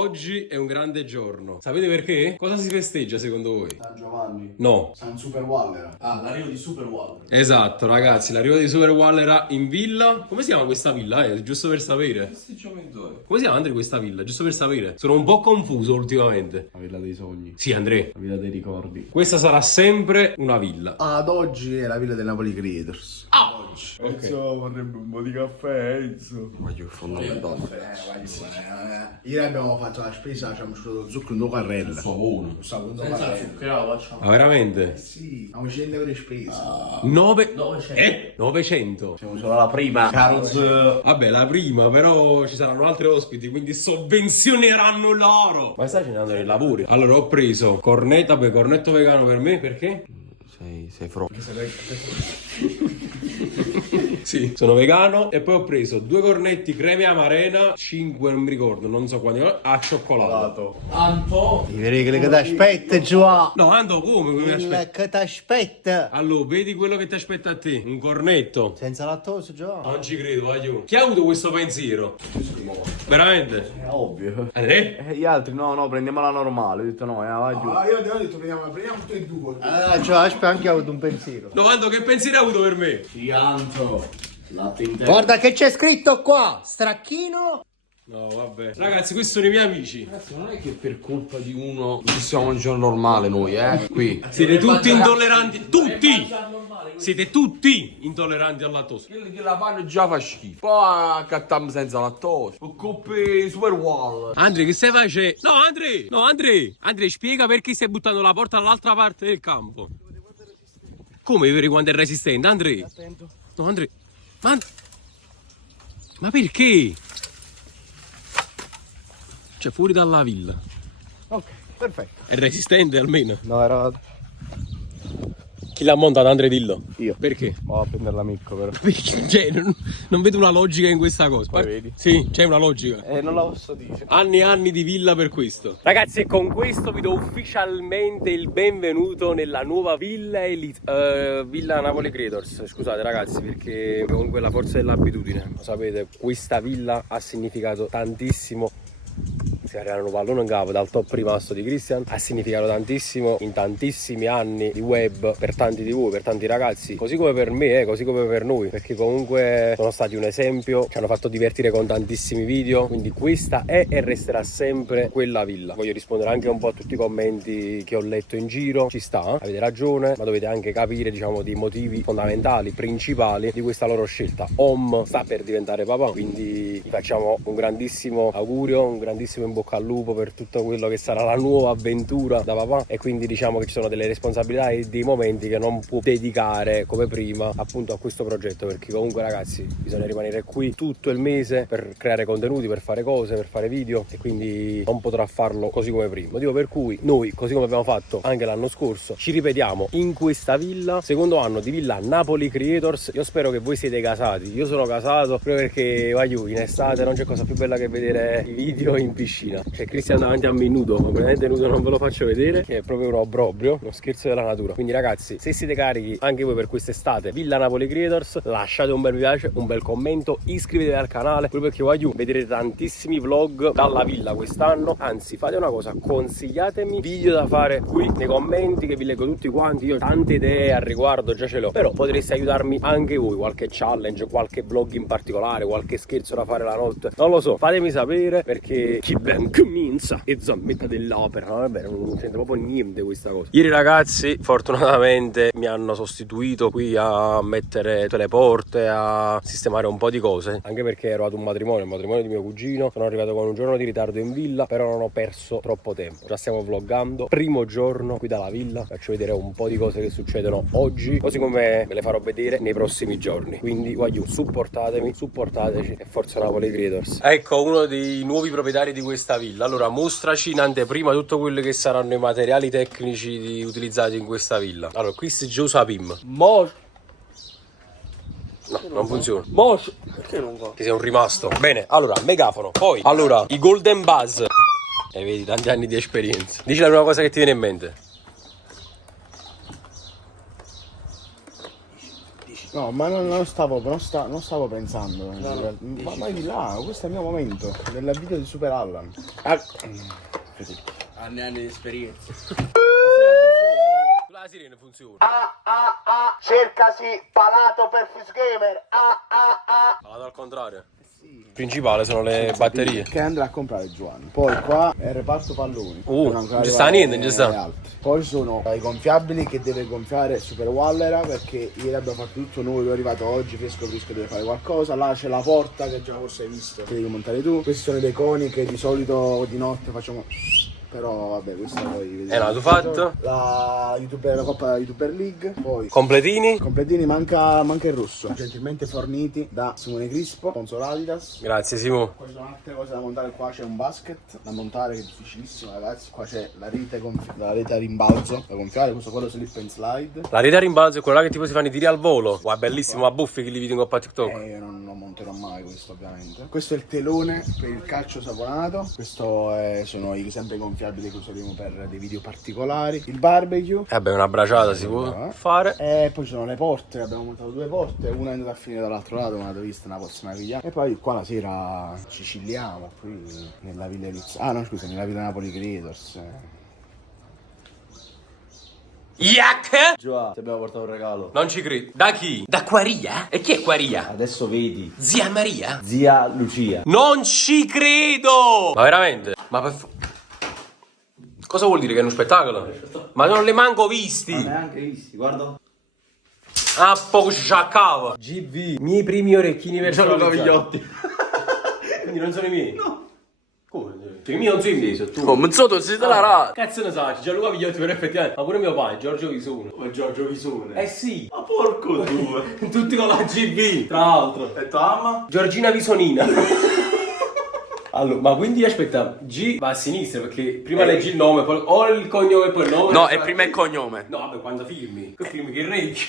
oggi è un grande giorno. Sapete perché? Cosa si festeggia secondo voi? San Giovanni. No. San Super Waller. Ah, l'arrivo di Super Waller. Esatto, ragazzi, l'arrivo di Super Waller in villa. Come si chiama questa villa? Giusto per sapere. Festeggiamento. Come si chiama, Andre, questa villa? Giusto per sapere. Sono un po' confuso ultimamente. La villa dei sogni. Sì, Andre. La villa dei ricordi. Questa sarà sempre una villa. Ad oggi è la villa dei Napoli Creators. Ah! Ok. Enzo vorrebbe un po' di caffè, Enzo. Voglio fondamentale. Ieri abbiamo fatto la spesa, ci abbiamo asciugato lo zucchero in due carrelle. Buono. Stavo in due carrelle. Ma veramente? Sì, abbiamo 100 euro di spesa. 900. Siamo solo alla prima. Carlos. Vabbè, la prima, però ci saranno altri ospiti, quindi sovvenzioneranno loro. Ma stai cenando nei lavori? Allora ho preso cornetto, vabbè, cornetto vegano per me, perché? Sei fro. Sì, sono vegano. E poi ho preso 2 cornetti creme amarena, 5 non mi ricordo, non so quanti, a cioccolato. Anto. Direi che ti aspetta, Gioa. No, Ando, come mi aspetta? Che ti aspetta. Allora, vedi quello che ti aspetta a te, un cornetto. Senza lattosio, Gioa. Non ci credo, vai. Chi ha avuto questo pensiero? Veramente? È ovvio. Gli altri no, prendiamo la normale. Ho detto no, vai giù. Io ti ho detto prendiamo tutti e due. Gioa, aspetta, anche ho avuto un pensiero. No, Ando, che pensiero hai avuto per me? Sì, Anto. Latte intero. Guarda che c'è scritto qua, stracchino. No, vabbè. Ragazzi, questi sono i miei amici. Ragazzi, non è che per colpa di uno siamo un giorno normale noi, qui. Siete tutti intolleranti. Tutti! Siete tutti intolleranti al lattosio. Quelli che la fanno già fa schifo. Poi accattiamo senza lattosio. Con coppe super wall. Andre, che stai facendo? No, Andre! No, Andre! Andre, spiega perché stai buttando la porta dall'altra parte del campo. Come vedere quando è resistente, Andre? No, Andre. Ma perché? Cioè, fuori dalla villa. Ok, perfetto. È resistente almeno. No, era Chi l'ha montato, Andre, dillo? io. Perché? Vado a prendere l'amico, però. Perché? Cioè, non vedo una logica in questa cosa. Poi vedi. Sì, c'è una logica. Non la posso dire. Anni e anni di villa per questo. Ragazzi, e con questo vi do ufficialmente il benvenuto nella nuova Villa Elite, Villa Napoli Creators. Scusate ragazzi, perché comunque la forza dell'abitudine. Lo sapete, questa villa ha significato tantissimo. Si arrivano un pallone in capo dal top rimasto di Christian, ha significato tantissimo in tantissimi anni di web per tanti di voi, per tanti ragazzi, così come per me, così come per noi, perché comunque sono stati un esempio, ci hanno fatto divertire con tantissimi video, quindi questa è e resterà sempre quella villa. Voglio rispondere anche un po' a tutti i commenti che ho letto in giro, ci sta, avete ragione, ma dovete anche capire, diciamo, dei motivi fondamentali, principali di questa loro scelta. Om sta per diventare papà, quindi gli facciamo un grandissimo augurio, un grandissimo in bocca al lupo per tutto quello che sarà la nuova avventura da papà, e quindi diciamo che ci sono delle responsabilità e dei momenti che non può dedicare come prima appunto a questo progetto, perché comunque ragazzi bisogna rimanere qui tutto il mese per creare contenuti, per fare cose, per fare video, e quindi non potrà farlo così come prima, motivo per cui noi, così come abbiamo fatto anche l'anno scorso, ci ripetiamo in questa villa, secondo anno di Villa Napoli Creators. Io spero che voi siete casati, io sono casato proprio perché vai in estate non c'è cosa più bella che vedere i video in piscina. C'è Cristian davanti a me nudo, ma praticamente nudo non ve lo faccio vedere, che è proprio un obbrobrio, uno scherzo della natura. Quindi ragazzi, se siete carichi anche voi per quest'estate Villa Napoli Creators, lasciate un bel mi piace, un bel commento, iscrivetevi al canale, proprio perché voglio vedere tantissimi vlog dalla villa quest'anno. Anzi, fate una cosa, consigliatemi video da fare qui nei commenti, che vi leggo tutti quanti. Io ho tante idee al riguardo, già ce le ho, però potreste aiutarmi anche voi, qualche challenge, qualche vlog in particolare, qualche scherzo da fare la notte, non lo so, fatemi sapere, perché chi ben comincia e a metà dell'opera. No, vabbè, non sento proprio niente questa cosa. Ieri ragazzi fortunatamente mi hanno sostituito qui a mettere tutte le porte, a sistemare un po' di cose, anche perché ero ad un matrimonio, il matrimonio di mio cugino. Sono arrivato con un giorno di ritardo in villa, però non ho perso troppo tempo. Già stiamo vloggando, primo giorno qui dalla villa, faccio vedere un po' di cose che succedono oggi, così come ve le farò vedere nei prossimi giorni. Quindi voglio supportatemi, supportateci, e forza Napoli Creators. Ecco uno dei nuovi proprietari di questa villa. Allora mostraci in anteprima tutto quello che saranno i materiali tecnici utilizzati in questa villa. Allora qui si già usa PIM. Mo. No, non funziona. Mosh. Perché non va? Che sei un rimasto. Bene, allora megafono. Poi, allora, i Golden Buzz. E vedi, tanti anni di esperienza. Dici la prima cosa che ti viene in mente. Dici. No, ma non stavo pensando. Ma vai di là, questo è il mio momento. Nel video di Super Allan. Anni di esperienza. La sirena funziona. Cercasi palato per Fizz Gamer. Palato al contrario. Il principale sono le batterie. Che andrà a comprare Giovanni. Poi qua è il reparto palloni. Non ci sta niente, non ci sta. Poi sono i gonfiabili che deve gonfiare Super Wallera, perché ieri abbiamo fatto tutto nuovo, è arrivato oggi fresco deve fare qualcosa. Là c'è la porta che già forse hai visto, che devi montare tu. Questi sono i deconi che di solito di notte facciamo. Però vabbè, questa poi vediamo. No, tu fatto? La Coppa YouTuber League. Poi Completini? manca il rosso. Gentilmente forniti da Simone Crispo, sponsor Adidas. Grazie Simo. Poi ci sono altre cose da montare, qua c'è un basket da montare che è difficilissimo ragazzi, qua c'è la rete a rimbalzo da gonfiare, questo quello slip and slide. La rete a rimbalzo è quella là che tipo si fanno i tiri al volo. Guarda, bellissimo, ma buffi che li vedi in coppa TikTok. Io non monterò mai questo ovviamente. Questo è il telone per il calcio saponato. Questo sono sempre gonfiabili che useremo per dei video particolari. Il barbecue. Vabbè, una braciata si può fare. E poi ci sono le porte, abbiamo montato 2 porte, una è andata a finire dall'altro lato, una l'ho vista, una prossima via. E poi qua la sera ci ciliamo qui nella Villa nella Villa Napoli Creators. Yak! Già, ti abbiamo portato un regalo. Non ci credo. Da chi? Da Quaria? E chi è Quaria? Adesso vedi. Zia Maria? Zia Lucia. Non ci credo! Ma veramente? Ma cosa vuol dire che è uno spettacolo? Ma non li manco visti! Non neanche visti, guarda. Ah, poco ci sciaccava! GV. Miei primi orecchini personalizzati. Cavigliotti. Quindi non sono i miei? No. Come? Cioè, i miei non sono i miei, sono tu. Come sotto si la ra. Cazzo ne sai, Gianluca Vigliotti per effettivamente. Ma pure mio padre, Giorgio Visone. Come Giorgio Visone. Eh sì. Ma porco due. Tutti con la GV, tra l'altro. E tua mamma? Giorgina Visonina. Allora, ma quindi aspetta, G va a sinistra perché prima leggi il nome, poi o il cognome e poi il nome. No, è prima il cognome. No, vabbè, quando firmi? Che firmi che reggi?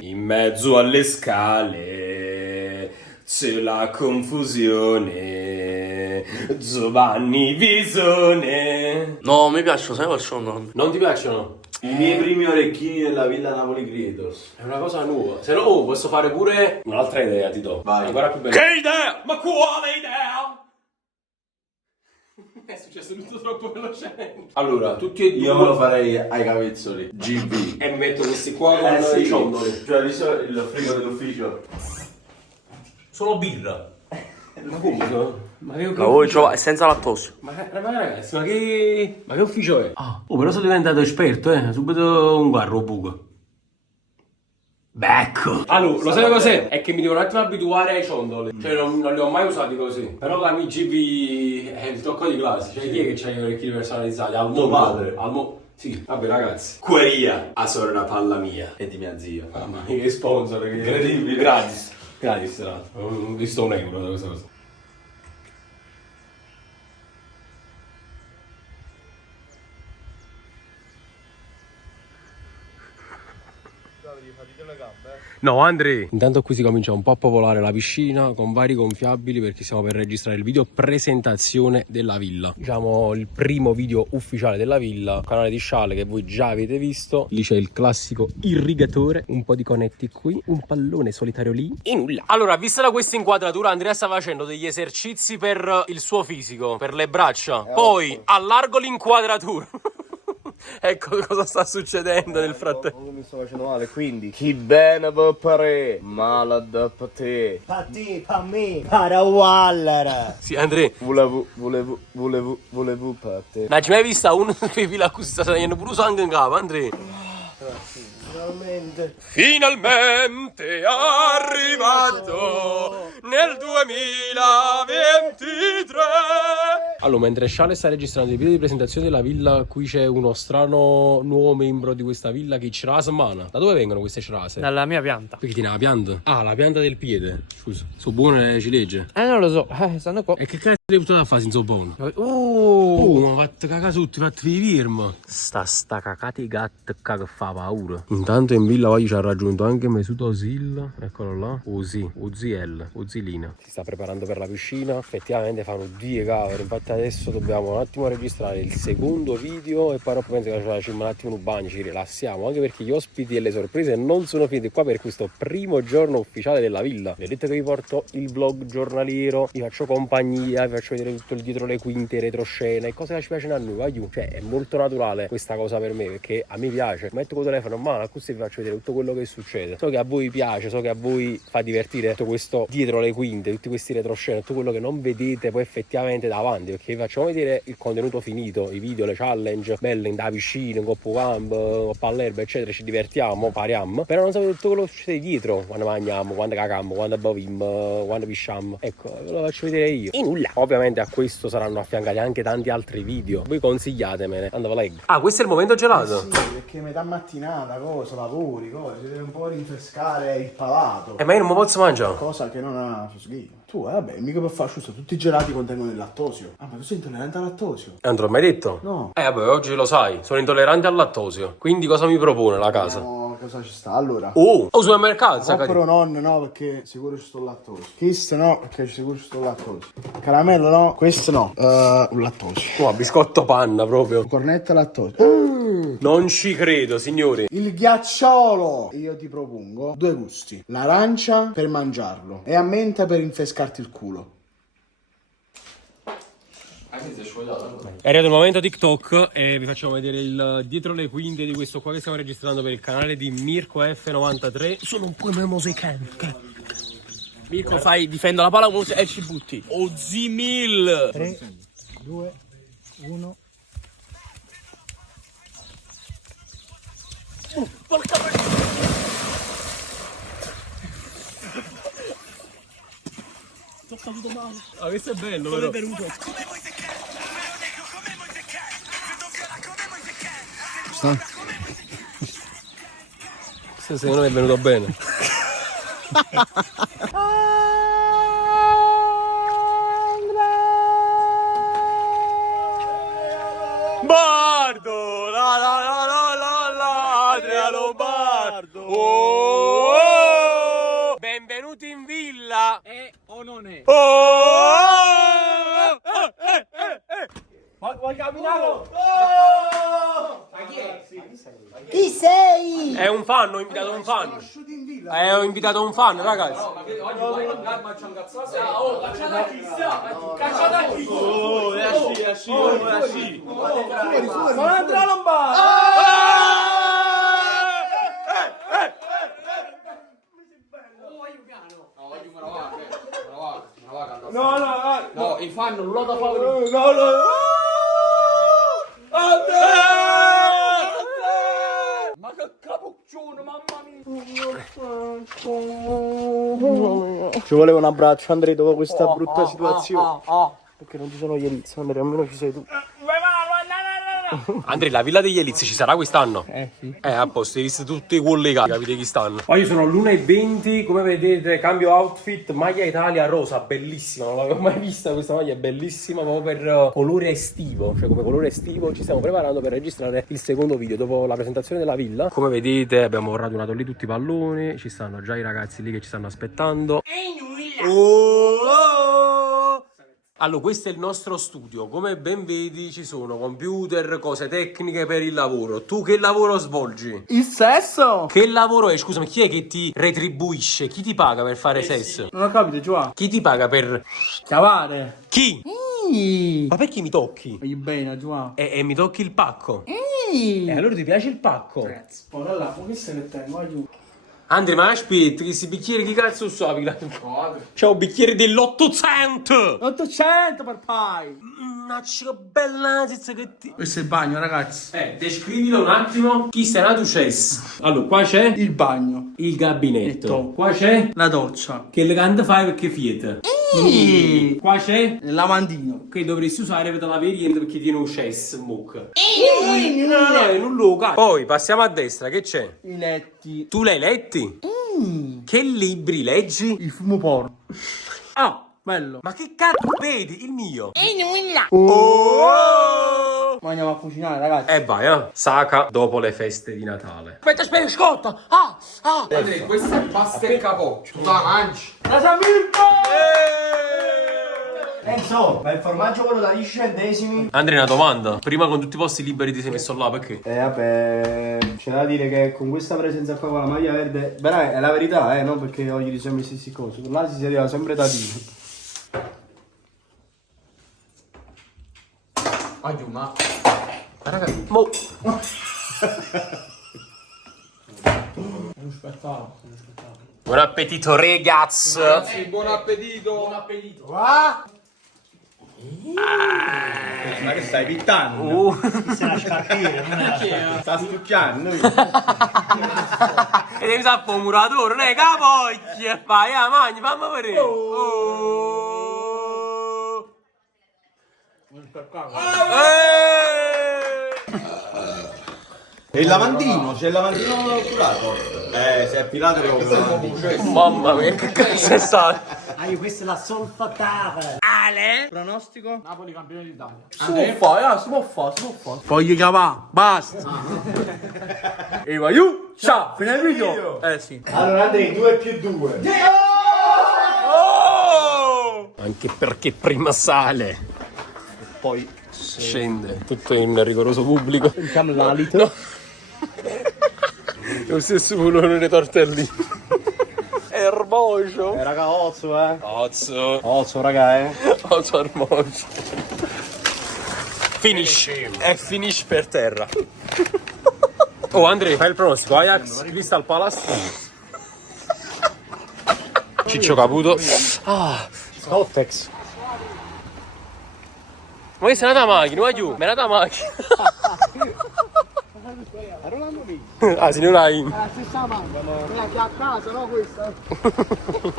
In mezzo alle scale c'è la confusione. Giovanni Visone. No, mi piacciono, sai qual sono? Non ti piacciono? I miei primi orecchini della Villa Napoli Creators. È una cosa nuova. Se no, posso fare pure un'altra idea, ti do. Vai. Ancora più bella. Che idea? Ma quale idea? È successo tutto troppo velocemente. Allora, tutti e due. Io me lo farei ai capezzoli. GB. E mi metto questi qua con i ciondoli. Cioè, visto il frigo dell'ufficio. Solo birra. Ma come? Ma che Ma è senza lattosio. Ma ragazzi, ma che ufficio è? Oh, però sono diventato esperto, subito un guarro buco. Becco! Allora, lo sai cos'è? È che mi devo un attimo abituare ai ciondoli. Cioè, non li ho mai usati così. Però la mia GV è il tocco di classe. Cioè, chi è che c'ha gli orecchini personalizzati? Al tuo padre. Sì, vabbè ragazzi. Quaria, a sorella palla mia. E di mia zia. Mamma mia, che sponsor. Incredibile. Gratis. Gratis, tra l'altro. Ho visto €1 da questa cosa. No, Andre. Intanto qui si comincia un po' a popolare la piscina con vari gonfiabili perché stiamo per registrare il video presentazione della villa. Diciamo il primo video ufficiale della villa, canale di Sciale che voi già avete visto. Lì c'è il classico irrigatore, un po' di conetti qui, un pallone solitario lì e nulla. Allora, vista da questa inquadratura, Andrea sta facendo degli esercizi per il suo fisico, per le braccia. Poi allargo l'inquadratura. Ecco cosa sta succedendo nel frattempo. Mi sto facendo male, quindi chi bene può pare, male per te. Pa te, pa me, para Wallera. Sì, Andrea. Volevo per te. Non ci hai mai vista uno che fila così sta tagliando pure sangue in capo, Andrea? Finalmente è arrivato nel 2023. Allora, mentre Sciale sta registrando il video di presentazione della villa, qui c'è uno strano nuovo membro di questa villa che ce l'ha la settimana. Da dove vengono queste cerase? Dalla mia pianta. Perché tiene la pianta? Ah, la pianta del piede. Scusa, sono buone le ciliegie. Non lo so, stanno qua. E che cazzo Devi tutto da fare senza buono. Mi ha fatto cagare tutti, mi ha fatto firma. Sta cacati gatto che fa paura. Intanto in villa poi ci ha raggiunto anche Mesut Özil. Eccolo là. Uzilina. Si sta preparando per la piscina. Effettivamente fanno 2 cover. Infatti adesso dobbiamo un attimo registrare il secondo video e poi dopo penso che facciamo un attimo un bagno, ci rilassiamo. Anche perché gli ospiti e le sorprese non sono finiti qua per questo primo giorno ufficiale della villa. Vi ho detto che vi porto il vlog giornaliero, vi faccio compagnia, vi faccio vedere tutto il dietro le quinte, retroscena e cose che ci piacciono a noi, voglio. Cioè è molto naturale questa cosa per me, perché a me piace. Metto col telefono in mano, così vi faccio vedere tutto quello che succede. So che a voi piace, so che a voi fa divertire tutto questo dietro le quinte, tutti questi retroscena, tutto quello che non vedete poi effettivamente davanti, perché vi facciamo vedere il contenuto finito, i video, le challenge belle in da piscina, in coppo camp, coppa all'erba eccetera, ci divertiamo, pariamo, però non sapete tutto quello che succede dietro, quando mangiamo, quando cagamo, quando bevim, quando pisciamo. Ecco, ve lo faccio vedere io. E nulla. Ovviamente a questo saranno affiancati anche tanti altri video. Voi consigliatemene. Andavo a leggo. Ah, questo è il momento gelato? Sì, perché metà mattinata, cosa, lavori, cosa, si deve un po' rinfrescare il palato. Ma io non mi posso mangiare. Cosa che non ha schifo. Tu, vabbè, mica per fare giusto, tutti i gelati contengono il lattosio. Ah, ma tu sei intollerante al lattosio? Non te l'ho mai detto? No. Vabbè, oggi lo sai, sono intollerante al lattosio. Quindi cosa mi propone la casa? No, cosa ci sta? Allora. Oh, supermercato, sai. Però non, no, perché sicuro ci sto il lattosio. Questo no, perché sicuro ci sto il lattosio. Caramello no, questo no. Un lattosio. Oh, biscotto panna proprio. Cornetta lattosio. Non ci credo, signori. Il ghiacciolo. Io ti propongo 2 gusti. L'arancia per mangiarlo e a menta per rinfrescarti il culo. È arrivato il momento TikTok e vi facciamo vedere il dietro le quinte di questo qua che stiamo registrando per il canale di Mirko F93. Sono un po' musicante. Mirko, fai, difendo la palla e ci butti. Ozimil! 3, 2, 1. Ah, questo è bello, però. Questo secondo me è venuto bene. Bardo! La la la la la la! Andrea Lombardo! Oh, oh! Benvenuti in villa! O non è? Oh, oh, Vuoi camminare? Chi sei? È un fan, ho invitato un fan. Ho invitato un fan, ragazzi. Ma Andrea Lombardo! No, il fan non lo da fare. Ma che capuccione, mamma mia! Ci voleva un abbraccio, Andrea, dopo questa brutta situazione. Perché non ci sono gli Elizzi, Andrea, almeno ci sei tu. Andrea, la villa degli Elizi ci sarà quest'anno? Sì. A posto, hai visto tutti i collegati, capite chi stanno. Oggi sono l'1:20, come vedete cambio outfit, maglia Italia rosa, bellissima, non l'avevo mai vista questa maglia, è bellissima proprio per colore estivo, cioè come colore estivo ci stiamo preparando per registrare il secondo video dopo la presentazione della villa. Come vedete abbiamo radunato lì tutti i palloni, ci stanno già i ragazzi lì che ci stanno aspettando. Allora, questo è il nostro studio, come ben vedi ci sono computer, cose tecniche per il lavoro. Tu che lavoro svolgi? Il sesso? Che lavoro è? Scusami, chi è che ti retribuisce? Chi ti paga per fare sesso? Non ho capito, Giovanni. Chi ti paga per... Cavare. Chi? Ma perché mi tocchi? Voglio bene, Giovanni. E mi tocchi il pacco? E allora ti piace il pacco? Ora là, ma che se ne tengo, aiuto. Andrea, ma aspetta, che questi bicchieri chi cazzo so? C'è un bicchiere dell'800! 800 per pai. Che bella notizia che ti... Questo è il bagno, ragazzi. Descrivilo un attimo. Chi sei nato chess? Allora, qua c'è Il bagno. il gabinetto. Netto. Qua c'è La doccia. che elegante fai perché fiete. Qua c'è Il lavandino. che dovresti usare per la veriente perché tiene un chess book. No, non lo cago. Poi passiamo a destra, che c'è? I letti. Tu l'hai letti? Che libri leggi? Il fumo porno. Ah, Bello. Ma che cazzo vedi? Il mio. Ma andiamo a cucinare, ragazzi. E vai, Saka dopo le feste di Natale. Aspetta, scotta. Andrea, questo è pasta e capoccio. Tu la mangi? Enzo, ma il formaggio quello da 10 centesimi? Andrea, una domanda. Prima con tutti i posti liberi ti sei messo là, perché? Vabbè, c'è da dire che con questa presenza qua con la maglia verde, veramente è la verità, non perché oggi ti siamo messi queste cose. Là si sedeva sempre da dire. Aiuto, ma... Ragazzi, mo... Buon appetito, ragazzi. Ragazzi, buon appetito. Buon appetito. Ma che stai pittando? Questa è una scarpiera, non è una scarpiera. Sta stucchiando. E devi sapere un muratore, non è capocchia. Vai, mangi, fammi vedere. E il lavandino, c'è il lavandino curato. Si è appilato proprio. Mamma mia, che cazzo è stato? Questa è la solfatata. Ale? Pronostico? Napoli campione d'Italia. Si può fare. Voglio chiamare, basta. E vai, ciao, fine il video. Sì. Allora Andrei, 2+2. Anche perché prima sale, Poi scende, tutto in rigoroso pubblico. sentiamo l'alito. No. Lo stesso pulone dei tortelli. Ermocio. Raga, ozzo, Ozzo. Ozzo, raga, Ozzo ermocio. Finish. E finish per terra. Oh Andrea, fai il pronostico. Ajax, Crystal Palace. Ciccio Caputo. Scottex. Ma questa è una macchina, vai giù. Ma è una macchina. Signora In. Quella che a casa, no questa?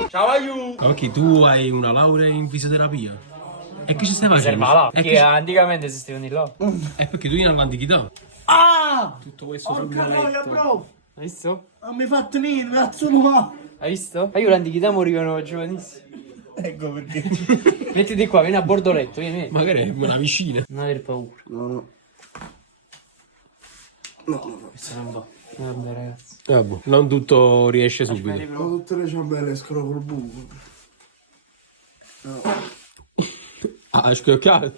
Ciao, aiuto. Ok, tu hai una laurea in fisioterapia. E che ci stai facendo? Che anticamente esistevano là. È perché tu vieni all'antichità. Tutto questo proprio bro. Hai visto? Non mi fatto niente, cazzo no. Hai visto? Ma io l'antichità morivano giovanissimi. Ecco perché. Mettiti qua, vieni a bordoletto, vieni. Magari è una vicina. Non aver paura. No. Questo non va. Vabbè, ragazzi. Vabbè, non tutto riesce subito. Tutte le ciambelle escono col buco. Ah, schioccato.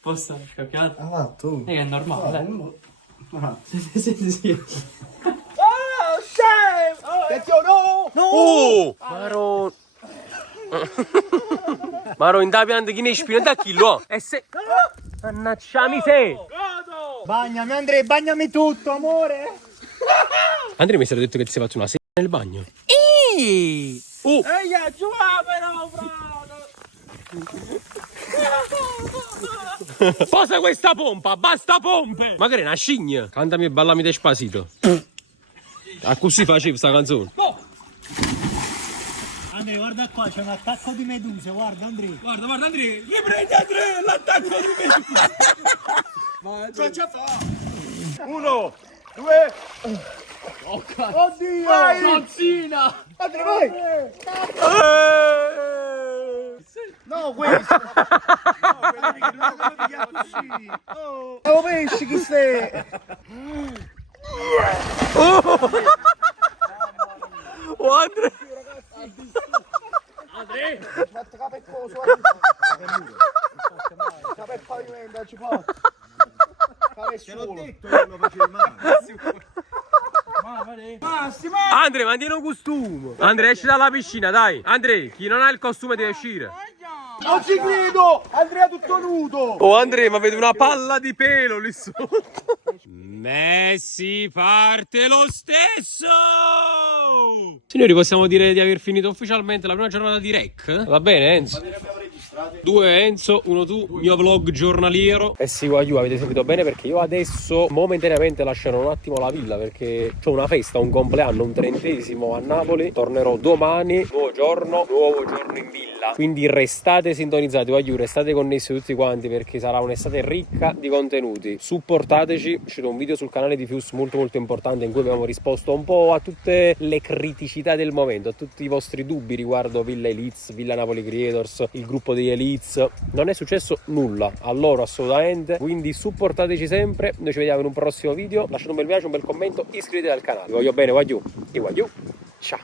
Posso scoccato? Tu. È normale, dai. Sì. Oh! Maro in da pianta chi ne spina da chi lo? E se... Mannaggiami se! Bagnami Andrea, bagnami tutto, amore. Andrea mi si era detto che ti sei fatto una sera nel bagno. Oh! Posa questa pompa, basta pompe! Magari è una scigna. Cantami e ballami Despacito. A così facevi sta canzone. Andrea, guarda qua, c'è un attacco di meduse, guarda Andrea. Guarda, Andrea. Mi prendi Andrea, l'attacco di me. Uno, due. Oddio! Mazzina! Andrea, vai! No, questo! No, quelli che non come gli così! Oh! Lo pesci chi sei? Oh Andrea! Fatto capeccoso! Capel pavimento, ci fa! Te l'ho detto che lo facevi male! Andrea, mantieni un costume. Andrea, esci dalla piscina, dai. Andrea, chi non ha il costume deve uscire. Non ci credo! Andrea tutto nudo! Oh Andrea, ma vedi una palla di pelo lì sotto. Messi parte lo stesso. Signori, possiamo dire di aver finito ufficialmente la prima giornata di rec? Va bene, Enzo? 2 Enzo, 1 tu, mio vlog giornaliero. Eh sì, guagliù, avete seguito bene perché io adesso momentaneamente lascerò un attimo la villa perché c'ho una festa, un compleanno, un 30° a Napoli. Tornerò domani, nuovo giorno, nuovo giorno in villa. Quindi restate sintonizzati, voglio, restate connessi tutti quanti perché sarà un'estate ricca di contenuti. Supportateci, è uscito un video sul canale di Fius molto importante in cui abbiamo risposto un po' a tutte le criticità del momento, a tutti i vostri dubbi riguardo Villa Elites, Villa Napoli Creators, il gruppo degli Elites. Non è successo nulla, a loro assolutamente, quindi supportateci sempre. Noi ci vediamo in un prossimo video, lasciate un bel piace, un bel commento, iscrivetevi al canale. Vi voglio bene, voglio. Ciao.